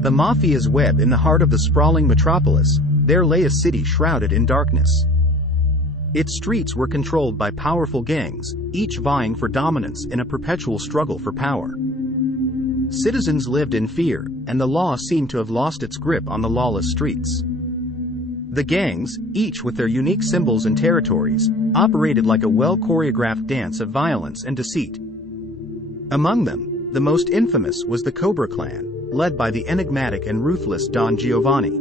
The Mafia's web in the heart of the sprawling metropolis, there lay a city shrouded in darkness. Its streets were controlled by powerful gangs, each vying for dominance in a perpetual struggle for power. Citizens lived in fear, and the law seemed to have lost its grip on the lawless streets. The gangs, each with their unique symbols and territories, operated like a well-choreographed dance of violence and deceit. Among them, the most infamous was the Cobra clan, led by the enigmatic and ruthless Don Giovanni.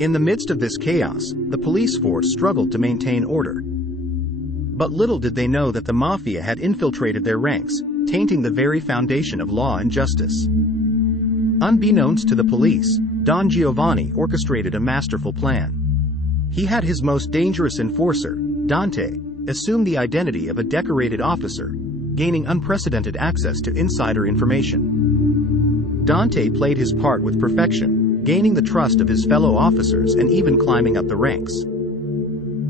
In the midst of this chaos, the police force struggled to maintain order. But little did they know that the Mafia had infiltrated their ranks, tainting the very foundation of law and justice. Unbeknownst to the police, Don Giovanni orchestrated a masterful plan. He had his most dangerous enforcer, Dante, assume the identity of a decorated officer, gaining unprecedented access to insider information. Dante played his part with perfection, gaining the trust of his fellow officers and even climbing up the ranks.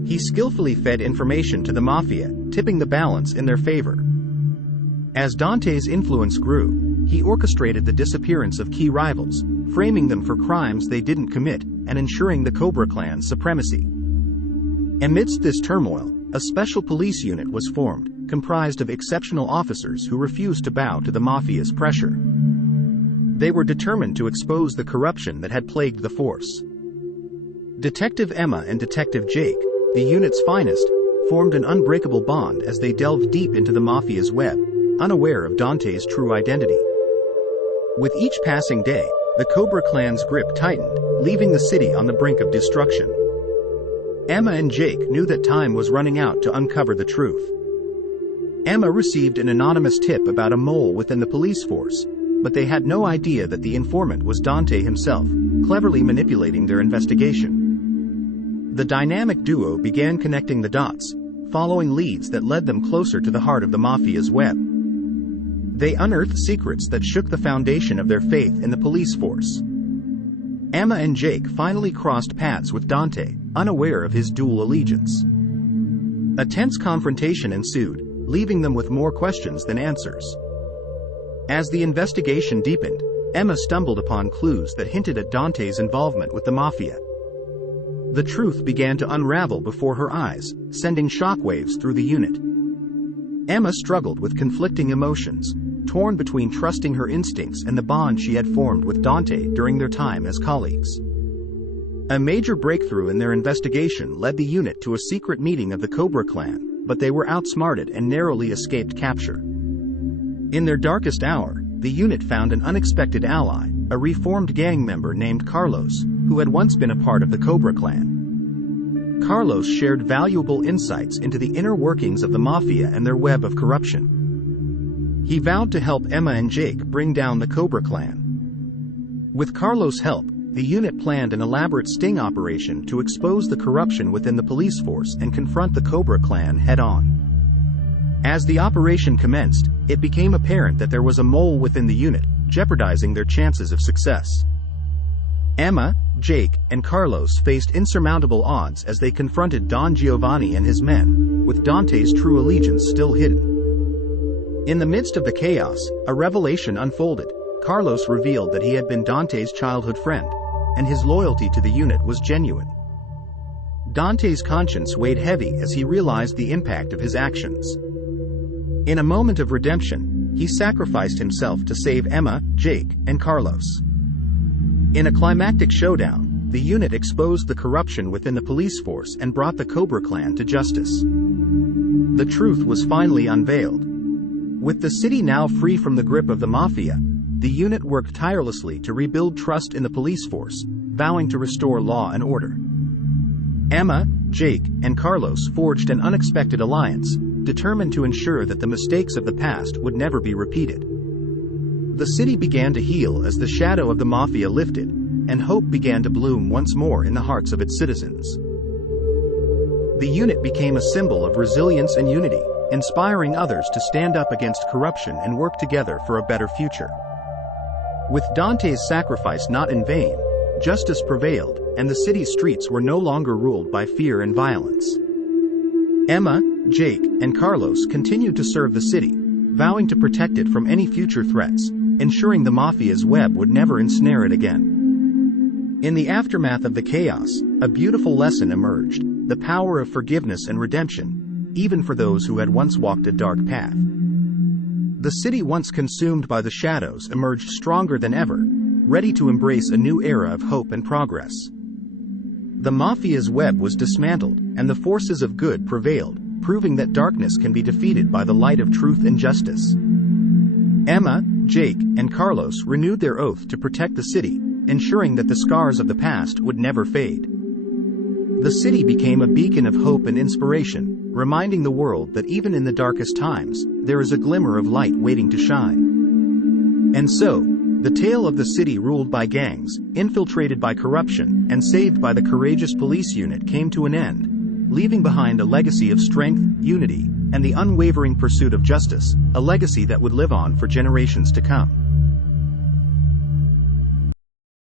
He skillfully fed information to the Mafia, tipping the balance in their favor. As Dante's influence grew, he orchestrated the disappearance of key rivals, framing them for crimes they didn't commit, and ensuring the Cobra clan's supremacy. Amidst this turmoil, a special police unit was formed, comprised of exceptional officers who refused to bow to the Mafia's pressure. They were determined to expose the corruption that had plagued the force. Detective Emma and Detective Jake, the unit's finest, formed an unbreakable bond as they delved deep into the Mafia's web, unaware of Dante's true identity. With each passing day, the Cobra clan's grip tightened, leaving the city on the brink of destruction. Emma and Jake knew that time was running out to uncover the truth. Emma received an anonymous tip about a mole within the police force, but they had no idea that the informant was Dante himself, cleverly manipulating their investigation. The dynamic duo began connecting the dots, following leads that led them closer to the heart of the Mafia's web. They unearthed secrets that shook the foundation of their faith in the police force. Emma and Jake finally crossed paths with Dante, unaware of his dual allegiance. A tense confrontation ensued, leaving them with more questions than answers. As the investigation deepened, Emma stumbled upon clues that hinted at Dante's involvement with the Mafia. The truth began to unravel before her eyes, sending shockwaves through the unit. Emma struggled with conflicting emotions, torn between trusting her instincts and the bond she had formed with Dante during their time as colleagues. A major breakthrough in their investigation led the unit to a secret meeting of the Cobra clan, but they were outsmarted and narrowly escaped capture. In their darkest hour, the unit found an unexpected ally, a reformed gang member named Carlos, who had once been a part of the Cobra clan. Carlos shared valuable insights into the inner workings of the Mafia and their web of corruption. He vowed to help Emma and Jake bring down the Cobra clan. With Carlos' help, the unit planned an elaborate sting operation to expose the corruption within the police force and confront the Cobra clan head-on. As the operation commenced, it became apparent that there was a mole within the unit, jeopardizing their chances of success. Emma, Jake, and Carlos faced insurmountable odds as they confronted Don Giovanni and his men, with Dante's true allegiance still hidden. In the midst of the chaos, a revelation unfolded. Carlos revealed that he had been Dante's childhood friend, and his loyalty to the unit was genuine. Dante's conscience weighed heavy as he realized the impact of his actions. In a moment of redemption, he sacrificed himself to save Emma, Jake, and Carlos. In a climactic showdown, the unit exposed the corruption within the police force and brought the Cobra clan to justice. The truth was finally unveiled. With the city now free from the grip of the Mafia, the unit worked tirelessly to rebuild trust in the police force, vowing to restore law and order. Emma, Jake, and Carlos forged an unexpected alliance, determined to ensure that the mistakes of the past would never be repeated. The city began to heal as the shadow of the Mafia lifted, and hope began to bloom once more in the hearts of its citizens. The unit became a symbol of resilience and unity, inspiring others to stand up against corruption and work together for a better future. With Dante's sacrifice not in vain, justice prevailed, and the city's streets were no longer ruled by fear and violence. Emma, Jake, and Carlos continued to serve the city, vowing to protect it from any future threats, ensuring the Mafia's web would never ensnare it again. In the aftermath of the chaos, a beautiful lesson emerged: the power of forgiveness and redemption, even for those who had once walked a dark path. The city once consumed by the shadows emerged stronger than ever, ready to embrace a new era of hope and progress. The Mafia's web was dismantled, and the forces of good prevailed, proving that darkness can be defeated by the light of truth and justice. Emma, Jake, and Carlos renewed their oath to protect the city, ensuring that the scars of the past would never fade. The city became a beacon of hope and inspiration, reminding the world that even in the darkest times, there is a glimmer of light waiting to shine. And so, the tale of the city ruled by gangs, infiltrated by corruption, and saved by the courageous police unit came to an end, leaving behind a legacy of strength, unity, and the unwavering pursuit of justice, a legacy that would live on for generations to come.